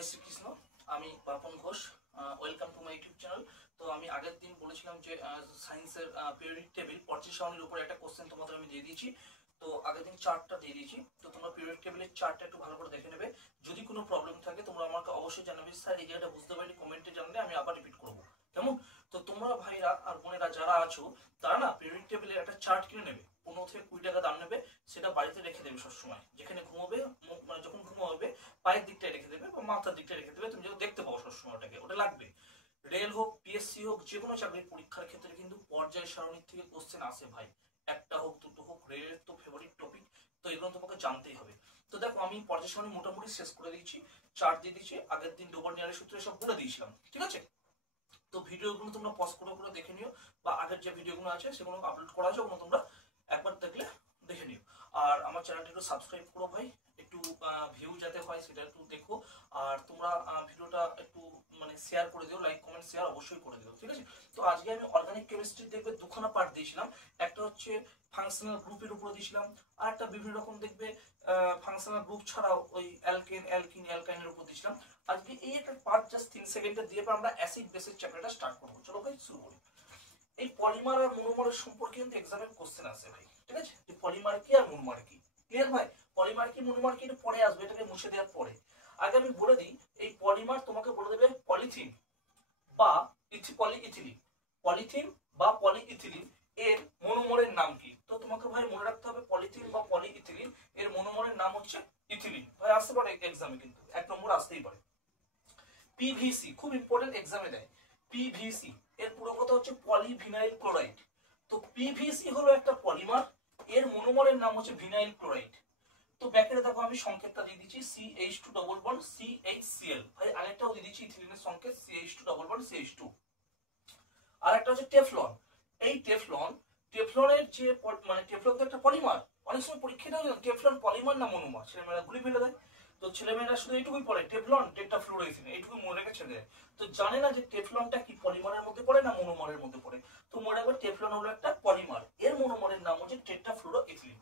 জয় শ্রীকৃষ্ণ। আমি Papon Ghosh. Welcome to my YouTube channel. তো আমি আগের দিন বলেছিলাম যে সায়েন্সের পিরিয়ডিক টেবিল পর্যায় সারণীর উপর একটা কোশ্চেন তোমাদের আমি দিয়ে দিয়েছি। তো আগের দিন চার্টটা দিয়ে দিয়েছি। তো তোমরা পিরিয়ডিক টেবিলের চার্টটা একটু ভালো করে দেখে নেবে। যদি কোনো প্রবলেম থাকে তোমরা আমাকে অবশ্যই জানাবে, স্যার এই জায়গাটা বুঝতে পারিনি কমেন্টে জানালে আমি আবার রিপিট করবো, কেমন? তো তোমরা ভাইরা আর বোনেরা যারা আছো তারা না পিরিয়ডিক টেবিলের একটা চার্ট কিনে নেবে, 15 থেকে 20 টাকা দাম নেবে। সেটা বাড়িতে রেখে দেবে সবসময়, যেখানে ঘুমোবে মানে যখন ঘুমোবে পায়ের দিকটায় রেখে দেবে বা মাথার দিকটায় রেখে দেবে, তুমি যেন দেখতে পাও সবসময় ওটাকে, ওটা লাগবে। রেল হোক, পিএসসি হোক, যে কোনো চাকরির পরীক্ষার ক্ষেত্রে কিন্তু পর্যায় সারণীর থেকে কোশ্চেন আসে ভাই। একটা হোক দুটো হোক, রেলের তো ফেভারিট টপিক, তো এগুলো তোমাকে জানতেই হবে। তো দেখো আমি পর্যায় সারণী মোটামুটি শেষ করে দিয়েছি, চার্ট দিয়ে দিয়েছি। আগের দিন ডোবরনিয়ারের সূত্রে সব বলে দিয়েছিলাম, ঠিক আছে? তো ভিডিওগুলো তোমরা পজ করে করে দেখে নিও, বা আগের যে ভিডিওগুলো আছে সেগুলো আপলোড করা আছে, ওগুলো তোমরা একবার দেখলে দেখে নিও। আর আমার চ্যানেলটা একটু সাবস্ক্রাইব করো ভাই, একটু ভিউ যাতে হয় সেটা একটু দেখো। আর তোমরা ভিডিওটা একটু মানে শেয়ার করে দিও, লাইক কমেন্ট শেয়ার অবশ্যই করে দিও, ঠিক আছে? তো আজকে আমি অর্গানিক কেমিস্ট্রি দেখবে দুখানা পার্ট দিয়েছিলাম। একটা হচ্ছে ফাংশনাল গ্রুপের উপরে দিয়েছিলাম, আর একটা বিভিন্ন রকম দেখবে ফাংশনাল গ্রুপ ছাড়াও ওই অ্যালকেন অ্যালকিন অ্যালকাইনের উপর দিয়েছিলাম। আজকে এই একটা পার্ট জাস্ট 3 সেকেন্ডে দিয়ে আমরা অ্যাসিড বেসের চ্যাপ্টারটা স্টার্ট করব। চলো ভাই শুরু করি। এই পলিমার আর মনোমারের সম্পর্কে কিন্তু এক্সামে কোশ্চেন আসে ভাই, ঠিক আছে? যে পলিমার কি আর মনোমার কি, ক্লিয়ার ভাই? পলিমার কি মনোমার কি এটা পরে আসবে, এটাকে মুছে দেওয়ার পরে। আগে আমি বলে দিই, এই পলিমার তোমাকে বলে দেবে পলিথিন বা পলিইথিলিন। পলিথিন বা পলিইথিলিন এর মনোমরের নাম কি? তো তোমাকে ভাই মনে রাখতে হবে পলিথিন বা পলিইথিলিন এর মনোমরের নাম হচ্ছে ইথিলিন। ভাই আসতে পারে এক্সামে, কিন্তু 1 নম্বর আসতেই পারে। পিভিসি খুব ইম্পর্টেন্ট, এক্সামে দেয়। পিভিসি এর পুরো কথা হচ্ছে পলিভিনাইল ক্লোরাইড। তো পিভিসি হলো একটা পলিমার, এর মনোমরের নাম হচ্ছে ভিনাইল ক্লোরাইড। তো ব্যাকেটে দেখো আমি সংকেতটা দিয়ে দিচ্ছি CH2 ডবল বন্ড CHCl। ভাই আরেকটাও দিয়ে দিচ্ছি ইথিলিনের সংকেত CH2 ডবল বন্ড CH2। আর একটা হচ্ছে টেফলন। এই টেফলনের যে মানে টেফলন তো একটা পলিমার। অনেক সময় পরীক্ষা দেওয়া টেফলন পলিমার না মনোমার, ছেলেমেয়েরা গুলি ফেলে দেয়। তো ছেলেমেয়েরা শুধু এইটুকুই পড়ে টেফলন টেট্রাফ্লুরোইথিন, এইটুকু মনে রেখে ছেড়ে দেয়। তো জানে না যে টেফলনটা কি পলিমারের মধ্যে পড়ে না মনোমারের মধ্যে পড়ে। তো মনে রাখবে টেফলন হলো একটা পলিমার, এর মনোমারের নাম হচ্ছে টেট্রাফ্লুরোইথিলিন।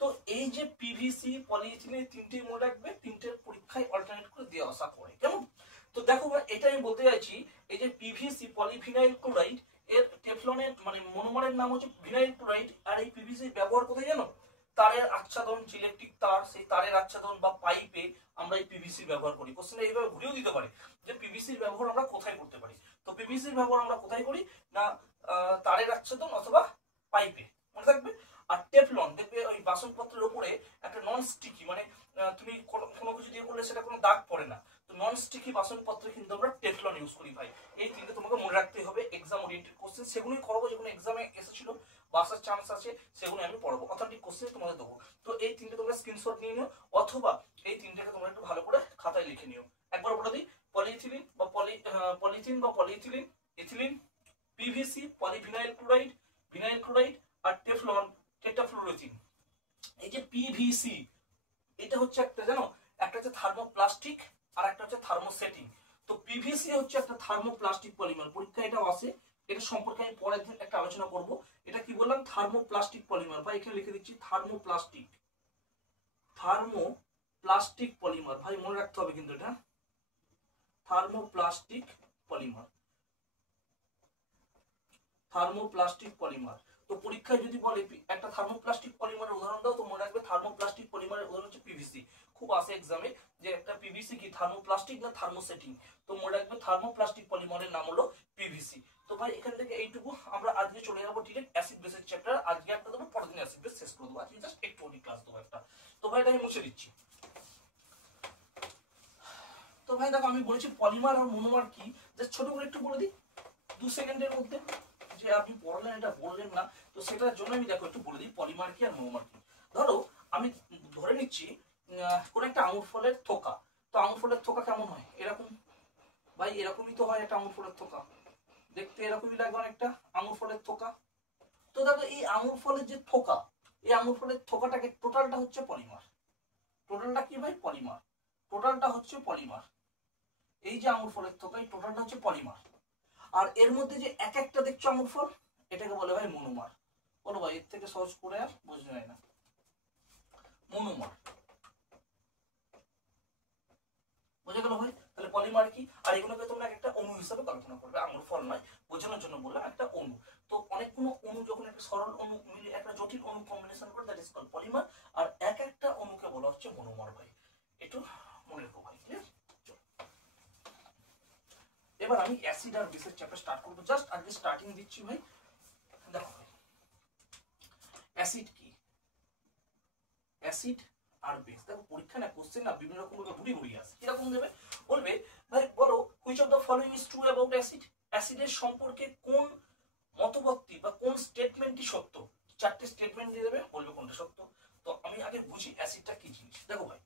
তো এই যে পিভিসি পলিইথিলিন তিনটেই মনে রাখবে, তিনটের পরীক্ষায় অল্টারনেট করে দিয়ে আসা পড়ে, কেমন? তো দেখো এটা আমি বলতে চাইছি, এই যে পিভিসি পলিভিনাইল ক্লোরাইড এর টেফলনের মানে মনোমারের নাম হচ্ছে ভিনাইল ক্লোরাইড। আর এই পিভিসি ব্যবহার কোথায় জানো? তারের আচ্ছাদন, ইলেকট্রিক তার, সেই তারের আচ্ছাদন বা পাইপে আমরা এই পিভিসি ব্যবহার করি। কোশ্চেন এইভাবে ঘুরেও দিতে পারে যে পিভিসির ব্যবহার আমরা কোথায় করতে পারি। তো পিভিসির ব্যবহার আমরা কোথায় করি না তারের আচ্ছাদন অথবা পাইপে, মনে থাকবে। আর টেফলন দেখবে ওই বাসনপত্রের উপরে একটা নন স্টিকি, মানে তুমি কোনো কিছু দিয়ে করলে সেটা কোনো দাগ পড়ে না। তো নন স্টিকি বাসনপত্রে কিন্তু আমরা টেফলন ইউজ করি ভাই। এই তিনটে তোমাকে মনে রাখতে হবে, এক্সাম ওরিয়েন্টেড কোশ্চেন, সেগুলোই করবো যেগুলো এক্সামে এসেছিল বা আসার চান্স আছে, সেগুলো আমি পড়াবো, অথেন্টিক কোশ্চেন তোমাদের দেবো। তো এই তিনটে তোমরা স্ক্রিনশট নিয়ে নিও, অথবা এই তিনটাকে তোমরা একটু ভালো করে খাতায় লিখে নিও। একবার বলে দিই, পলিইথিলিন বা পলিথিন বা polyethylene, ethylene, PVC polyvinyl chloride, vinyl chloride, আর টেফলন টেট্রাফ্লুরোইথিন। এই যে পিভিসি এটা হচ্ছে একটা জানো, একটা হচ্ছে থার্মোপ্লাস্টিক আর একটা হচ্ছে থার্মোসেটিং। তো পিভিসি হচ্ছে একটা থার্মোপ্লাস্টিক পলিমার, পরীক্ষা এটাও আসে। এটা সম্পর্কে আমি পরের দিন একটা আলোচনা করব। এটা কি বললাম? থার্মোপ্লাস্টিক পলিমার, বা এখানে লিখে দিচ্ছি থার্মোপ্লাস্টিক পলিমার। ভাই মনে রাখতে হবে কিন্তু এটা থার্মোপ্লাস্টিক পলিমার। তো পরীক্ষায় যদি বলে একটা থার্মোপ্লাস্টিক পলিমারের উদাহরণ দাও, তো মনে রাখবে থার্মোপ্লাস্টিক পলিমারের উদাহরণ হচ্ছে পিভিসি। খুব আসে এক্সামে যে একটা পিভিসি কি থার্মোপ্লাস্টিক না থার্মোসেটিং। তো মনে রাখবে থার্মোপ্লাস্টিক পলিমারের নাম হলো পিভিসি। তো ভাই এখান থেকে এইটুকু, আমরা আজকে চলে যাবো ডিরেক্ট অ্যাসিড বেসের চ্যাপ্টার। আজকে একটা দেবো, পরের দিন অ্যাসিড বেস শেষ করে দেবো, আজকে জাস্ট একটু ক্লাস দেবো একটা। তো ভাই এটা আমি মুছে দিচ্ছি। তো ভাই দেখো আমি বলেছি পলিমার আর মনোমার কি, জাস্ট ছোট করে একটু বলে দিই 2 সেকেন্ডের মধ্যে, যে আপনি পড়লেন এটা বললেন না। তো সেটার জন্য আমি দেখো একটু বলে দিই পলিমার কি আর মনোমার কি। ধরো আমি ধরে নিচ্ছি কোন একটা আঙুর ফলের থোকা। তো আঙুর ফলের থোকা কেমন হয়? এরকম। ভাই এরকমই তো হয় একটা আঙুর ফলের থোকা, দেখতে এরকমই লাগবে অনেকটা আঙুর ফলের থোকা। তো দেখো এই আঙুর ফলের যে থোকা, এই আঙুর ফলের থোকাটাকে টোটালটা হচ্ছে পলিমার। টোটালটা কি ভাই? পলিমার। টোটালটা হচ্ছে পলিমার। এই যে আঙুর ফলের থোকা, এই টোটালটা হচ্ছে পলিমার। আর এর মধ্যে যে এক একটা দেখছো আঙুর ফল, এটাকে বলে ভাই মনোমার। বলো ভাই এর থেকে সহজ করে আর বোঝা যায় না। মনোমার। বোঝা গেল ভাই? তাহলে পলিমার কি, আর এগুলোকে তোমরা একটা অণু হিসাবে কল্পনা করবে, আঙুর ফল নয়, বোঝানোর জন্য বললাম একটা অণু। তো অনেকগুলো অণু যখন একটা সরল অণু মিলে একটা জটিল অণু কম্বিনেশন করে, দ্যাট ইজ কল্ড পলিমার। আর এক একটা অণুকে বলা হচ্ছে মনোমার ভাই, একটু মনে রেখো ভাই, ক্লিয়ার? এবার আমি অ্যাসিড আর বেসের চ্যাপ্টার স্টার্ট করবো, জাস্ট আজকে স্টার্টিং দিচ্ছি ভাই। দেখো ভাই, অ্যাসিড কি, অ্যাসিড আর বেস। দেখো পরীক্ষা না কোশ্চেন না বিভিন্ন রকম ঘুরি ঘুরি আসে, কিরকম দেবে, বলবে ভাই বলো which of the following is true about acid, অ্যাসিডের সম্পর্কে কোন মতবাদটি বা কোন স্টেটমেন্টটি সত্য, চারটি স্টেটমেন্ট দিয়ে দেবে, বলবে কোনটা সত্য। তো আমি আগে বুঝি অ্যাসিডটা কি জিনিস। দেখো ভাই,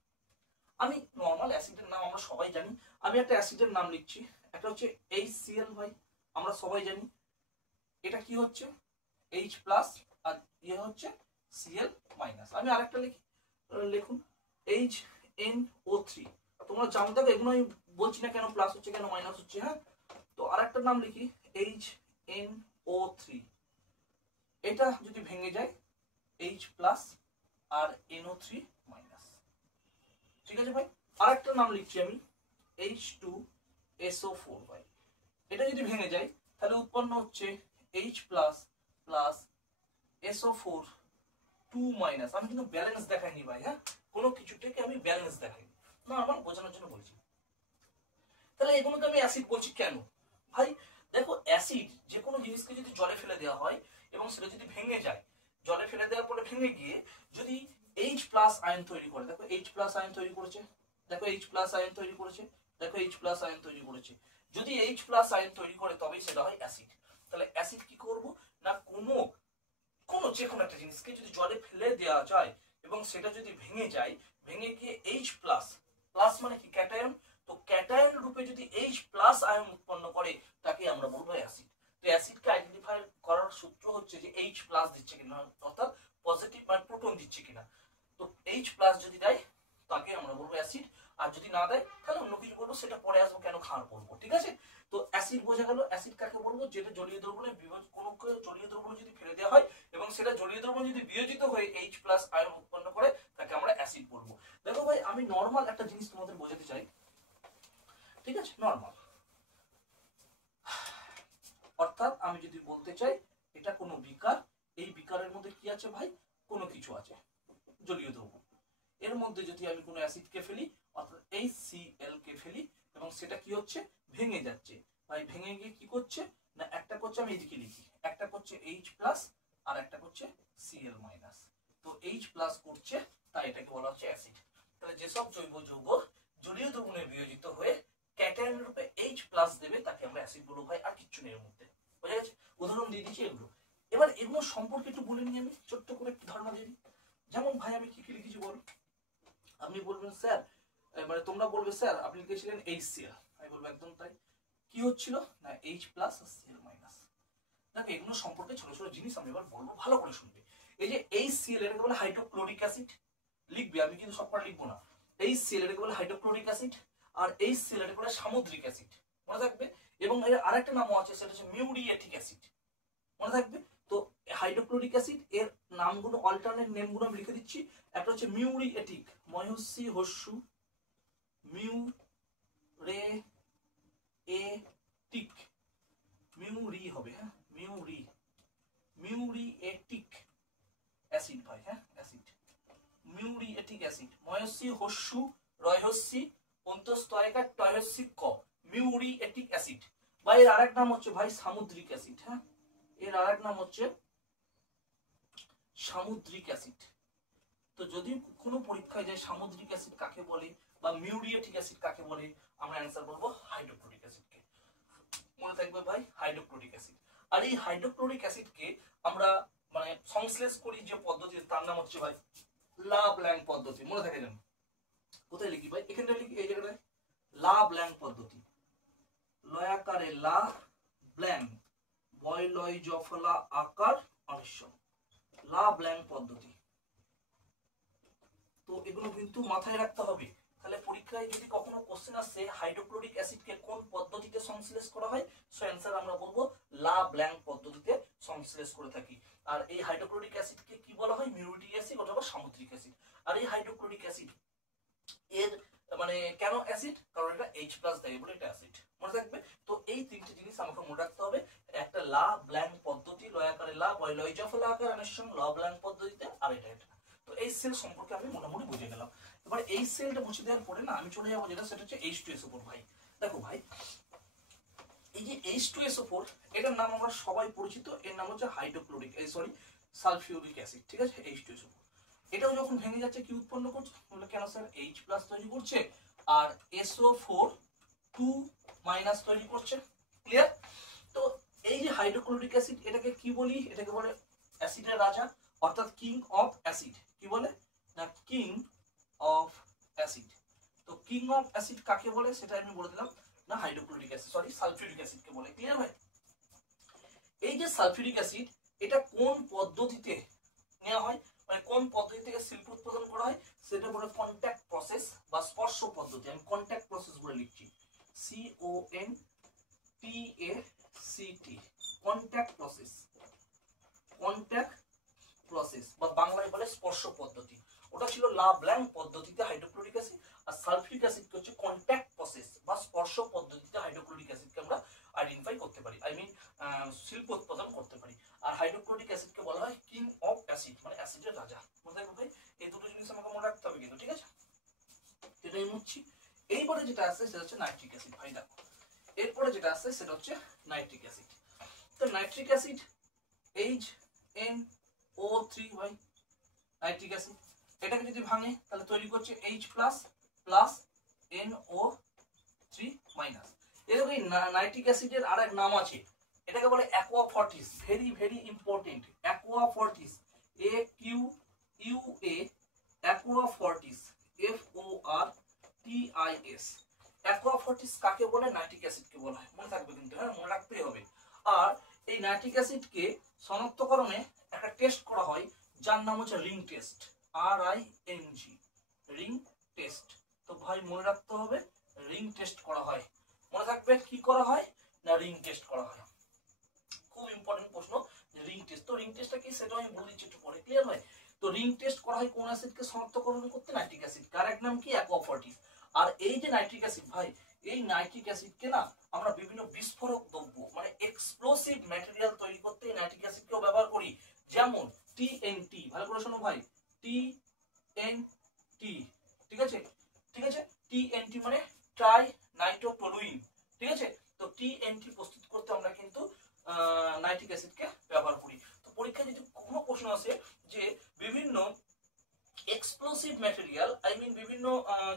আমি নর্মাল অ্যাসিডের নাম আমরা সবাই জানি, আমি একটা অ্যাসিডের নাম লিখছি, একটা হচ্ছে HCl ভাই, আমরা সবাই জানি এটা কি হচ্ছে H প্লাস, আর ইয়ে হচ্ছে Cl মাইনাস। আমি আরেকটা লিখি, লিখুন HNO3, তোমরা জানতে হবে, এগুলো আমি বলছি না কেন প্লাস হচ্ছে কেন মাইনাস হচ্ছে, হ্যাঁ। তো আরেকটা নাম লিখি HNO3, এটা যদি ভেঙে যায় H প্লাস আর NO3 মাইনাস, ঠিক আছে ভাই। আরেকটা নাম লিখছি আমি H2SO4 ভাই, এটা যদি ভেঙে যায় তাহলে উৎপন্ন হচ্ছে H plus plus SO4 2 minus. আমি কিন্তু ব্যালেন্স দেখাইনি ভাই, হ্যাঁ, কোনো কিছুটাকে আমি ব্যালেন্স দেখাইনি, না আমার বোঝানোর জন্য বলছি। তাহলে এগুলোকে আমি অ্যাসিড বলছি কেন ভাই? দেখো অ্যাসিড যে কোনো জিনিসকে যদি জলে ফেলে দেওয়া হয় এবং সেটা যদি ভেঙে যায়, জলে ফেলে দেওয়ার পরে ভেঙে গিয়ে যদি H প্লাস আয়ন তৈরি করে, দেখো H প্লাস আয়ন তৈরি করেছে, দেখো H প্লাস আয়ন তৈরি করেছে, দেখো H প্লাস আয়ন তৈরি করেছে, যদি H প্লাস আয়ন তৈরি করে তবেই সেটা হয় অ্যাসিড। তাহলে অ্যাসিড কি করব না, কোনো কোনো যে কোনো একটা জিনিসকে যদি জলে ফেলে দেওয়া যায় এবং সেটা যদি ভেঙে যায়, ভেঙে গিয়ে H প্লাস, প্লাস মানে কি ক্যাটায়ন, তো ক্যাটায়ন রূপে যদি H প্লাস আয়ন উৎপন্ন করে তাকে আমরা বলবো অ্যাসিড। তো অ্যাসিডকে আইডেন্টিফাই করার সূত্র হচ্ছে যে H প্লাস দিচ্ছে কিনা, অর্থাৎ পজিটিভ মানে প্রোটন দিচ্ছে কিনা। তো H প্লাস যদি দেয় তাকে আমরা বলবো অ্যাসিড, আর যদি না দেয় তাহলে অন্য কিছু বলবো, সেটা পরে আসবো কেন খাওয়ার বলবো, ঠিক আছে। তো অ্যাসিড বোঝা গেল। অ্যাসিড কাকে বলবো, যেটা জলীয় দ্রবণে কোনো জলীয় দ্রবণ যদি ফেলে দেওয়া হয় এবং সেটা জলীয় দ্রবণ যদি বিয়োজিত হয়ে H প্লাস আয়ন উৎপন্ন করে তাকে আমরা অ্যাসিড বলবো। দেখো ভাই, আমি নরমাল একটা জিনিস তোমাদের বোঝাতে চাই, ঠিক আছে, নরমাল অর্থাৎ আমি যদি বলতে চাই এটা কোনো বিকার, এই বিকারের মধ্যে কি আছে ভাই, কোনো কিছু আছে জলীয় দ্রবণ, এর মধ্যে যদি আমি কোনো অ্যাসিডকে ফেলি অর্থাৎ HCl কে ফেলি এবং সেটা কি হচ্ছে ভেঙে যাচ্ছে ভাই, ভেঙে গিয়ে কি করছে না, একটা করছে, আমি এদিকে লিখি, একটা করছে H প্লাস আর একটা করছে Cl মাইনাস, তো H প্লাস করছে তাই এটাকে বলা হচ্ছে অ্যাসিড। তাহলে যেসব জৈব যৌগ জলীয় দ্রবণে বিয়োজিত হয়ে ক্যাটায়ন রূপে H প্লাস দেবে তাকে আমরা অ্যাসিড বলবো ভাই, আর কিচ্ছু নেই এর মধ্যে, বুঝা গেছে। উদাহরণ দিয়ে দিচ্ছি এগুলো। এবার এগুলো সম্পর্কে একটু বলে নিই, আমি ছোট্ট করে একটু ধারণা দিয়ে দিই। যেমন ভাই আমি কি কি লিখেছি বল, আপনি বলবেন স্যার, মানে তোমরা বলবে স্যার আপনি লিখেছিলেন HCl, আমি বলবো একদম তাই। কি হচ্ছিল না H প্লাস আর Cl মাইনাস। দেখো এগুলো সম্পর্কে ছোট ছোট জিনিস আমি এবার বলবো, ভালো করে শুনবে। এই যে HCl এটাকে বলে হাইড্রোক্লোরিক অ্যাসিড, লিখবে, আমি কিন্তু সবটা লিখবো না। HCl এটাকে বলে হাইড্রোক্লোরিক অ্যাসিড, আর HCl এটাকে বলে সামুদ্রিক অ্যাসিড, মনে থাকবে। এবং এর আরেকটা নামও আছে, সেটা হচ্ছে মিউরিয়েটিক অ্যাসিড, মনে থাকবে। তো হাইড্রোক্লোরিক অ্যাসিড এর নামগুলো অল্টারনেট নেমগুলো আমি লিখে দিচ্ছি। একটা হচ্ছে মিউরিয়েটিক, ময়ূসি হস্যু মিউ রে এ টিক, মিউরি হবে, হ্যাঁ, মিউরিয়েটিক অ্যাসিড ভাই, হ্যাঁ অ্যাসিড, মিউরিয়েটিক অ্যাসিড, ময়ূসি হস্যু রয়হস্যি অন্তস্তয়কা টয়হস্যি ক, মিউরিয়েটিক অ্যাসিড। বা এর আরেক নাম হচ্ছে ভাই সামুদ্রিক অ্যাসিড, হ্যাঁ, এর আরেক নাম হচ্ছে সামুদ্রিক অ্যাসিড। তো যদি কোনো পরীক্ষায় যায় সামুদ্রিক অ্যাসিড কাকে বলে বা মিউরিয়েটিক অ্যাসিড কাকে বলে, আমরা অ্যান্সার বলবো হাইড্রোক্লোরিক অ্যাসিডকে, মনে থাকবে ভাই হাইড্রোক্লোরিক অ্যাসিড। আর এই হাইড্রোক্লোরিক অ্যাসিডকে আমরা মানে সংশ্লেষ করি যে পদ্ধতি, তার নাম হচ্ছে ভাই লা ব্ল্যাঙ্ক পদ্ধতি, মনে থাকে যেন। কোথায় লিখি ভাই, এখানটা লিখি, এই জায়গাটায় লা ব্ল্যাঙ্ক পদ্ধতি, লয়াকারে লা ব্ল্যাঙ্ক, বয় লয় জফলা আকার অনিশ্চয়, লা ব্ল্যাঙ্ক পদ্ধতি। তো এগুলো কিন্তু মাথায় রাখতে হবে। তাহলে পরীক্ষায় যদি কখনো কোশ্চেন আসে হাইড্রোক্লোরিক অ্যাসিডকে কোন পদ্ধতিতে সংশ্লেষ করা হয়, সো অ্যান্সার আমরা বলবো লা ব্ল্যাঙ্ক পদ্ধতিতে সংশ্লেষ করে থাকি। আর এই হাইড্রোক্লোরিক অ্যাসিডকে কি বলা হয়, মিউরিয়েটিক অ্যাসিড অথবা সামুদ্রিক অ্যাসিড। আর এই হাইড্রোক্লোরিক অ্যাসিড এর মানে কেন অ্যাসিড, কারণ এটা H+ দেয় বলে এটা অ্যাসিড, মনে থাকবে। তো এই তিনটে জিনিস আমাকে মনে রাখতে হবে, একটা লা ব্ল্যাঙ্ক পদ্ধতি, লয় আকারে লা বা লয় জফলা আকার অ্যানেশন লা ব্ল্যাঙ্ক পদ্ধতিতে, আর এটা। তো এই সেল সম্পর্কে আমি মোটামুটি বুঝে গেলাম। এবার এই সেলটা মুছে দেওয়ার পরে না আমি চলে যাবো যেটা, সেটা হচ্ছে H2SO4 ভাই। দেখো ভাই, এই যে H2SO4 এটার নাম আমরা সবাই পরিচিত, এর নাম হচ্ছে সালফিউরিক অ্যাসিড, ঠিক আছে। H2SO4 এটাও যখন ভেঙে যাচ্ছে কি উৎপন্ন করছে, বলে কেন স্যার H+ তৈরি করছে আর SO4 2- তৈরি করছে, ক্লিয়ার। তো এই যে হাইড্রোক্লোরিক অ্যাসিড এটাকে কি বলি, এটাকে বলে অ্যাসিডের রাজা, অর্থাৎ কিং অফ অ্যাসিড। কি বলে না, কিং অফ অ্যাসিড। তো কিং অফ অ্যাসিড কাকে বলে সেটা আমি বলে দিলাম, না হাইড্রোক্লোরিক অ্যাসিড, সরি সালফিউরিক অ্যাসিডকে বলে, ক্লিয়ার ভাই। এই যে সালফিউরিক অ্যাসিড এটা কোন পদ্ধতিতে নেওয়া হয়, মানে কোন পদ্ধতি থেকে শিল্প উৎপাদন করা হয়, সেটা বলে কন্ট্যাক্ট প্রসেস বা স্পর্শ পদ্ধতি। আমি কন্ট্যাক্ট প্রসেস বলে লিখছি, CONTACT, contact process, contact process বা বাংলায় বলে স্পর্শ পদ্ধতি। ওটা ছিল লা ব্ল্যাঙ্ক পদ্ধতিতে হাইড্রোক্লোরিক অ্যাসিড, আর সালফিউরিক অ্যাসিডকে হচ্ছে কন্ট্যাক্ট প্রসেস বা স্পর্শ পদ্ধতিতে হাইড্রোক্লোরিক অ্যাসিডকে আমরা আইডেন্টিফাই করতে পারি, আই মিন শিল্প উৎপাদন করতে পারি। আর হাইড্রোক্লোরিক অ্যাসিডকে বলা হয় কিং অফ অ্যাসিড, মানে অ্যাসিডের রাজা। মনে রাখবে ভাই, এই দুটো জিনিস আমাকে মনে রাখতে হবে কিন্তু, ঠিক আছে। এটাই মুছছি। এইবারে যেটা আছে সেটা হচ্ছে নাইট্রিক অ্যাসিড ভাই। দেখো এরপরে যেটা আছে সেটা হচ্ছে নাইট্রিক অ্যাসিড। তো নাইট্রিক অ্যাসিড HNO3 ভাই, নাইট্রিক অ্যাসিড এটাকে যদি ভাঙে তাহলে তৈরি করছে H+ প্লাস NO3-। এরকম এই নাইট্রিক অ্যাসিডের আরেক নাম আছে, এটাকে বলে aqua fortis, very very important, aqua fortis, AQUA, aqua fortis, FORTIS। Aqua fortis কাকে বলে, নাইট্রিক অ্যাসিডকে বলা হয়, মনে থাকবে কিন্তু, হ্যাঁ মনে রাখতেই হবে। আর এই নাইট্রিক অ্যাসিডকে শনাক্তকরণে একটা টেস্ট করা হয় যার নাম হচ্ছে ring test, RING, ring test. তো ভাই মনে রাখতে হবে রিং টেস্ট করা হয়, মনে থাকবে কি করা হয় না রিং টেস্ট করা হয়। খুব ইম্পর্টেন্ট প্রশ্ন, রিং টেস্ট। তো রিং টেস্টটা কি সেটা আমি বলে দিচ্ছি একটু পরে, ক্লিয়ার হয়। তো রিং টেস্ট করা হয় কোন অ্যাসিডকে শনাক্তকরণ করতে, নাইট্রিক অ্যাসিড, কার এক নাম কি অ্যাকোয়াফর্টিস। আর এই যে নাইট্রিক অ্যাসিড ভাই, এই নাইট্রিক অ্যাসিডকে না আমরা বিভিন্ন বিস্ফোরক দ্রব্য মানে এক্সপ্লোসিভ ম্যাটেরিয়াল তৈরি করতে এই নাইট্রিক অ্যাসিডকেও ব্যবহার করি, যেমন TNT, ভালো করে শোনো ভাই, TNT, ঠিক আছে, ঠিক আছে। TNT মানে ট্রাই নাইট্রোটলুইন, ঠিক আছে। তো TNT প্রস্তুত করতে আমরা কিন্তু নাইট্রিক অ্যাসিডকে ব্যবহার করি। তো পরীক্ষায় যদি কোনো প্রশ্ন আসে যে বিভিন্ন এক্সপ্লোসিভ ম্যাটেরিয়াল, আই মিন বিভিন্ন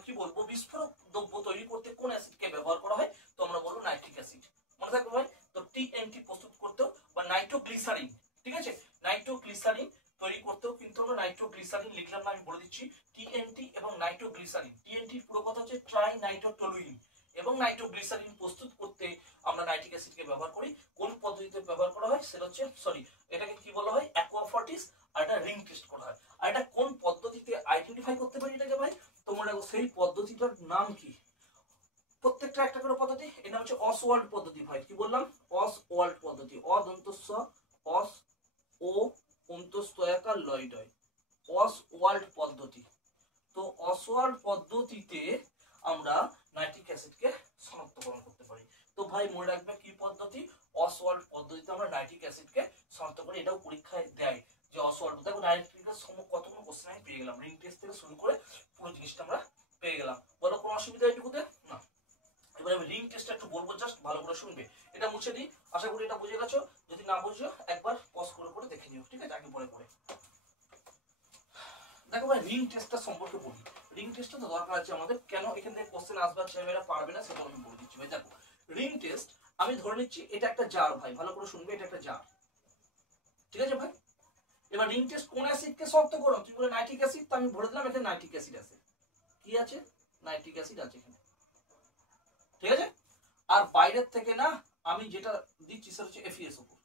কি বলবো বিস্ফোরক দ্রব্য তৈরি করতে কোন অ্যাসিডকে ব্যবহার করা হয়, তো আমরা বলবো নাইট্রিক অ্যাসিড, মনে থাকবে ভাই। তো TNT প্রস্তুত করতেও বা নাইট্রোগ্লিসারিন, ঠিক আছে, নাইট্রোগ্লিসারিন তৈরি করতেও কিন্তু আমরা নাইট্রোগ্লিসারিন লিখলাম না, আমি বলে দিচ্ছি TNT এবং নাইট্রোগ্লিসারিন। TNT পুরো কথা হচ্ছে ট্রাই নাইট্রোটলুইন, এবং নাইট্রোগ্লিসারিন প্রস্তুত করতে আমরা নাইট্রিক অ্যাসিডকে ব্যবহার করি। কোন পদ্ধতিতে ব্যবহার করা হয় সেটা হচ্ছে, সরি এটাকে কি বলা হয় অ্যাকোয়াফর্টিস, আর এটা রিং টেস্ট করা হয়। আর এটা কোন পদ্ধতিতে আইডেন্টিফাই করতে পারি এটাকে ভাই, তোমরা দেখো সেই পদ্ধতিটার নাম কি, প্রত্যেকটা একটা করে পদ্ধতি, এটা হচ্ছে অসওয়াল্ড পদ্ধতি ভাই। কি বললাম, অসওয়াল্ড পদ্ধতি, অদন্তস্ব অস ও অন্তস্তয়াকার লয়ডয়, অসওয়াল্ড পদ্ধতি। তো অসওয়াল্ড পদ্ধতিতে আমরা নাইট্রিক অ্যাসিডকে শনাক্তকরণ করতে পারি। তো ভাই মনে রাখবে কি পদ্ধতি, অসওয়াল্ড পদ্ধতিতে আমরা নাইট্রিক অ্যাসিডকে শনাক্ত করি। এটাও পরীক্ষায় দেয় যে অসওয়াল্ড, দেখো নাইট্রিকের কতগুলো কোশ্চেন আমি পেয়ে গেলাম, রিং টেস্ট থেকে শুরু করে পুরো জিনিসটা আমরা পেয়ে গেলাম। বলো কোনো অসুবিধা এটুকুতে না। এবার আমি রিং টেস্টটা একটু বলবো, জাস্ট ভালো করে শুনবে। এটা মুছে দিই, আশা করি এটা বুঝে গেছো, যদি না বুঝো একবার পজ করে করে দেখে নিও, ঠিক আছে, আগে পরে পরে। দেখো ভাই রিং টেস্টটা সম্পর্কে বলি, রিং টেস্টটা তো দরকার আছে আমাদের, কেন এখান থেকে কোশ্চেন আসবে ছেলেমেয়েরা পারবে না সেটা আমি বলে দিচ্ছি ভাই। দেখো রিং টেস্ট আমি ধরে নিচ্ছি এটা একটা জার ভাই, ভালো করে শুনবে, এটা একটা জার, ঠিক আছে ভাই। এবার রিং টেস্ট কোন অ্যাসিডকে শনাক্ত করো, তুমি বলে নাইট্রিক অ্যাসিড, তো আমি বলে দিলাম এখানে নাইট্রিক অ্যাসিড আছে, কি আছে নাইট্রিক অ্যাসিড আছে এখানে, ঠিক আছে। আর বাইরের থেকে না আমি যেটা দিচ্ছি সেটা হচ্ছে FeSO4,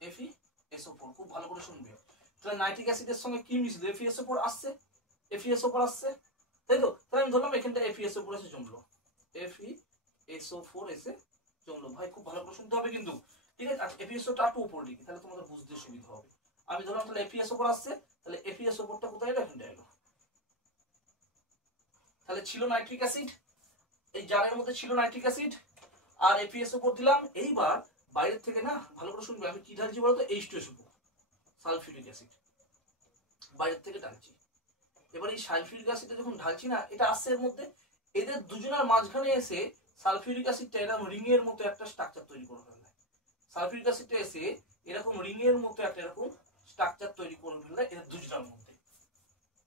FeSO4, খুব ভালো করে শুনবে। তাহলে নাইট্রিক অ্যাসিডের সঙ্গে কি মিশবে, FeSO4 আসছে, FeSO4 আসছে, তাই তো। তাহলে আমি ধরলাম এখানটা FeSO4 এসে জমলো, FeSO4 এসে জমলো ভাই, খুব ভালো করে শুনতে হবে কিন্তু, ঠিক আছে। আচ্ছা FeSO4টা একটু উপরে লিখি তাহলে তোমাদের বুঝতে সুবিধা হবে। আমি ধরলাম তাহলে FeSO4 আসছে, তাহলে FeSO4টা কোথায় এলো, এখানটা এলো, তাহলে ছিল নাইট্রিক অ্যাসিড, এই জারের মধ্যে ছিল নাইট্রিক অ্যাসিড আর FeSO4 দিলাম। এইবার বাইরের থেকে না ভালো করে শুনবে, আমি কি ঢালছি বলতো, H2SO4 সালফিউরিক অ্যাসিড বাইরের থেকে ঢালছি। এবার এই সালফিউরিক অ্যাসিডটা যখন ঢালছি না, এটা আসছে এর মধ্যে, এদের দুজনের মাঝখানে এসে সালফিউরিক অ্যাসিডটা এরকম রিং এর মতো একটা স্ট্রাকচার তৈরি করে ফেলে। সালফিউরিক অ্যাসিডটা এসে এরকম রিং এর মতো একটা এরকম স্ট্রাকচার তৈরি করে ফেলে এদের দুজনের মধ্যে।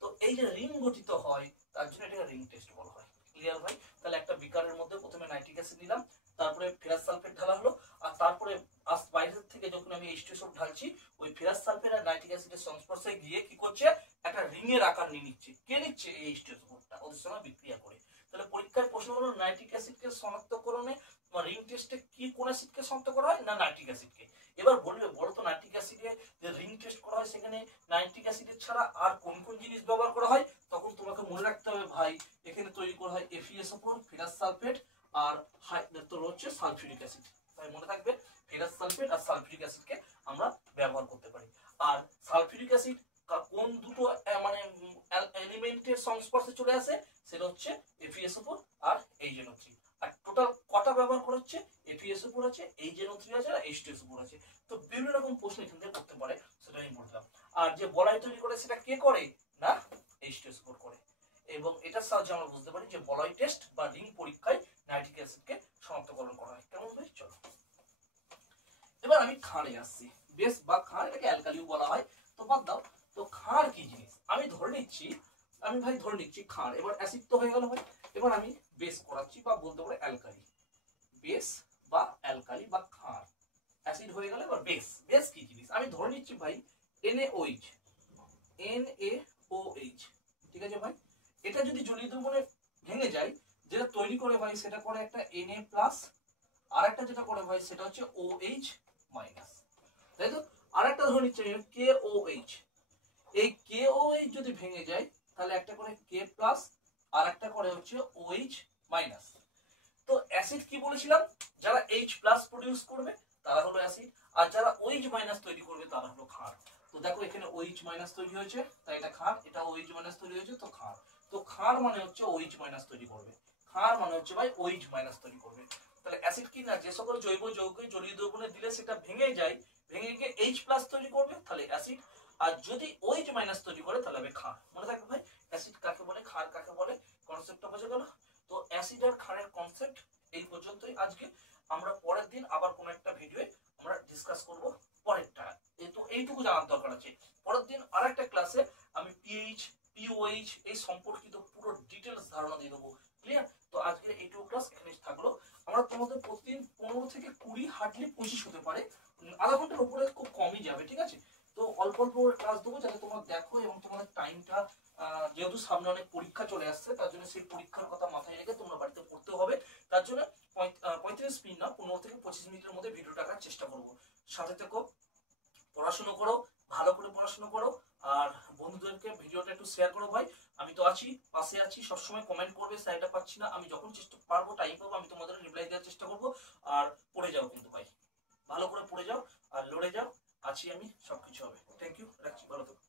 তো এই যে রিং গঠিত হয় তার জন্য এটাকে রিং টেস্ট বলা হয়। ক্লিয়ার ভাই? তাহলে একটা বিকারের মধ্যে প্রথমে নাইট্রিক অ্যাসিড নিলাম, তারপরে ফেরাস সালফেট ঢালা হলো, আর তারপরে বাইরের থেকে যখন আমি H2SO ঢালছি, ওই ফেরাস সালফেট আর নাইট্রিক অ্যাসিডের সংস্পর্শে গিয়ে কি করছে, একটা রিং এর আকার নিয়ে নিচ্ছে। কে নিচ্ছে? এই H2SO4টা ওদের সঙ্গে বিক্রিয়া করে। তাহলে পরীক্ষার প্রশ্ন হলো নাইট্রিক অ্যাসিডকে শনাক্তকরণে বা রিং টেস্টে কি কোন অ্যাসিডকে শনাক্ত করা হয়? না নাইট্রিক অ্যাসিডকে। এবার বলবে বলো তো নাইট্রিক অ্যাসিডে যে রিং টেস্ট করা হয় সেখানে নাইট্রিক অ্যাসিডের ছাড়া আর কোন কোন জিনিস ব্যবহার করা হয়? তখন তোমাকে মনে রাখতে হবে ভাই, এখানে তৈরি করা হয় FeSO4, ফেরাস সালফেট আর তোর হচ্ছে সালফিউরিক অ্যাসিড। তাই মনে থাকবে ফেরাস সালফেট আর সালফিউরিক অ্যাসিডকে আমরা ব্যবহার করতে পারি। আর সালফিউরিক অ্যাসিড কোন দুটো মানে এলিমেন্টের সংস্পর্শে চলে আসে? সেটা হচ্ছে FeSO4 আর HNO3। আর টোটাল কটা ব্যবহার করা হচ্ছে? FeSO4 আছে, HNO3 আছে আর H2SO4 আছে। তো বিভিন্ন রকম প্রশ্ন এখান থেকে করতে পারে, সেটা আমি বললাম। আর যে বলয় তৈরি করে সেটা কে করে? না H2SO4 করে। এবং এটার সাহায্যে আমরা বুঝতে পারি যে বলয় টেস্ট বা রিং পরীক্ষায় নাইট্রিক অ্যাসিডকে শনাক্তকরণ করা হয়। কেমন ভাই? চলো এবার আমি ক্ষারে আসছি। বেস বা ক্ষার, এটাকে অ্যালকালিও বলা হয়। তো বাদ দাও, তো ক্ষার কি জিনিস? আমি ধরে নিচ্ছি, আমি ভাই ধরে নিচ্ছি ক্ষার। এবার অ্যাসিড তো হয়ে গেল ভাই, এবার আমি বেস করাচ্ছি বা বলতে পারো অ্যালকালি। বেস বা অ্যালকালি বা ক্ষার, অ্যাসিড হয়ে গেল। এবার বেস, বেস কি জিনিস? আমি ধরে নিচ্ছি ভাই NaOH, NaOH, ঠিক আছে ভাই? এটা যদি জলীয় দ্রবণে ভেঙে যায়, যেটা তৈরি করে ভাই সেটা করে একটা Na+, আর একটা যেটা করে ভাই সেটা হচ্ছে OH-, তাই তো? আর একটা ধরে নিচ্ছি KOH। এই KOH যদি ভেঙে যায় তাহলে একটা করে K+, আর একটা করে হচ্ছে OH-। তো অ্যাসিড কি বলেছিলাম? যারা H+ প্রোডিউস করবে তারা হলো অ্যাসিড, আর যারা OH- তৈরি করবে তারা হলো ক্ষার। তো দেখো এখানে OH- তৈরি হয়েছে তাই এটা ক্ষার, এটা OH- তৈরি হয়েছে তো ক্ষার। তো ক্ষার মানে হচ্ছে OH- তৈরি করবে, ক্ষার মানে হচ্ছে ভাই OH- তৈরি করবে। তাহলে অ্যাসিড কি না, যে সকল জৈব যৌগ জলীয় দ্রবণে দিলে সেটা ভেঙে যায়, ভেঙে গিয়ে H+ তৈরি করবে তাহলে অ্যাসিড, আর যদি OH- তৈরি করে তাহলে হবে ক্ষার। মনে থাকবে ভাই অ্যাসিড কাকে বলে, ক্ষার কাকে বলে, কনসেপ্টটা বোঝা গেল? তো অ্যাসিড আর ক্ষারের কনসেপ্ট এই পর্যন্তই আজকে। আমরা পরের দিন আবার কোন একটা ভিডিওে আমরা ডিসকাস করব পরেরটা। তো এইটুকু জানার দরকার আছে। পরের দিন আরেকটা ক্লাসে আমি pH, pOH এই সম্পর্কিত পুরো ডিটেইলস ধারণা দিয়ে দেবো। ক্লিয়ার? তো আজকে এইটুকু ক্লাস এখানে থাকলো। আমরা তোমাদের প্রতিদিন 15 থেকে 20, হার্ডলি 25 হতে পারে, আধা ঘন্টার উপরে খুব কমই যাবে, ঠিক আছে? তো অল্প অল্প ক্লাস দেবো যাতে তোমরা দেখো এবং তোমাদের টাইমটা, যেহেতু সামনে অনেক পরীক্ষা চলে আসছে তার জন্য সেই পরীক্ষার কথা মাথায় রেখে তোমরা বাড়িতে পড়তে হবে। তার জন্য 35 মিনিট না, 15 থেকে 25 মিনিটের মধ্যে ভিডিওটা আঁকার চেষ্টা করবো। সাথে থেকো, পড়াশোনা করো, ভালো করে পড়াশোনা করো, আর বন্ধুদেরকে ভিডিওটা একটু শেয়ার করো ভাই। আমি তো আছি, পাশে আছি, সবসময় কমেন্ট করবে স্যার এটা পাচ্ছি না, আমি যখন চেষ্টা পারবো টাইম পাবো আমি তোমাদের রিপ্লাই দেওয়ার চেষ্টা করবো। আর পড়ে যাও কিন্তু ভাই, ভালো করে পড়ে যাও আর লড়ে যাও, আছি আমি, সবকিছু হবে। থ্যাংক ইউ, রাখছি, ভালো থেকো।